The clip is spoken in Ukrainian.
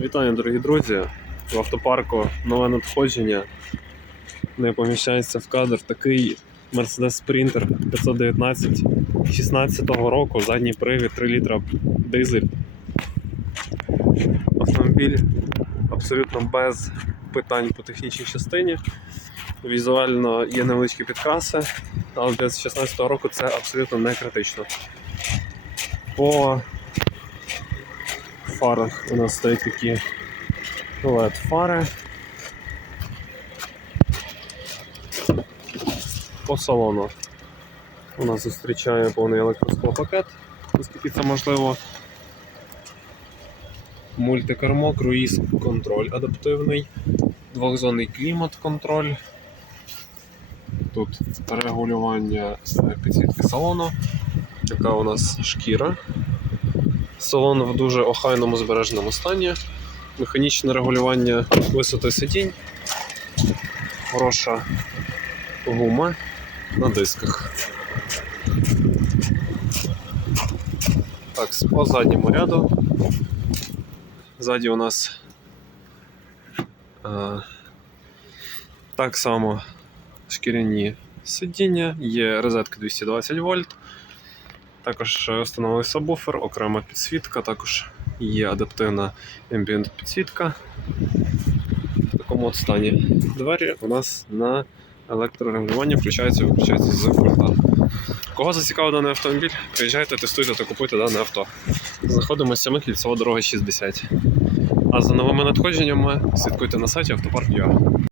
Вітання, дорогі друзі. В автопарку нове надходження. Не поміщається в кадр такий Mercedes Sprinter 519 16 року, задній привід 3 літра дизель. Автомобіль абсолютно без питань по технічній частині. Візуально є невеличкі підкраси, але для 16 року це абсолютно не критично. По фарах у нас стоять такі led фари. По салону у нас зустрічає повний електросклопакет, наскільки це можливо. Мультикермо, круїз контроль адаптивний, двохзонний клімат контроль. Тут регулювання е, підсвітки салону. Така у нас шкіра. Салон в дуже охайному збереженому стані. Механічне регулювання висоти сидінь. Хороша гума на дисках. Так, по задньому ряду. Ззаді у нас е, так само шкіряні сидіння, є розетка 220 вольт. Також е, встановили сабвуфер, окрема підсвітка, також є адаптивна ambient підсвітка. В такому от стані. Двері у нас на електрорегулювання включаються і виключаються з пульта. Кого зацікавив даний автомобіль, приїжджайте, тестуйте та купуйте дане авто. Знаходимося ми кільцева дорога 60. А за новими надходженнями слідкуйте на сайті автопарк.ua.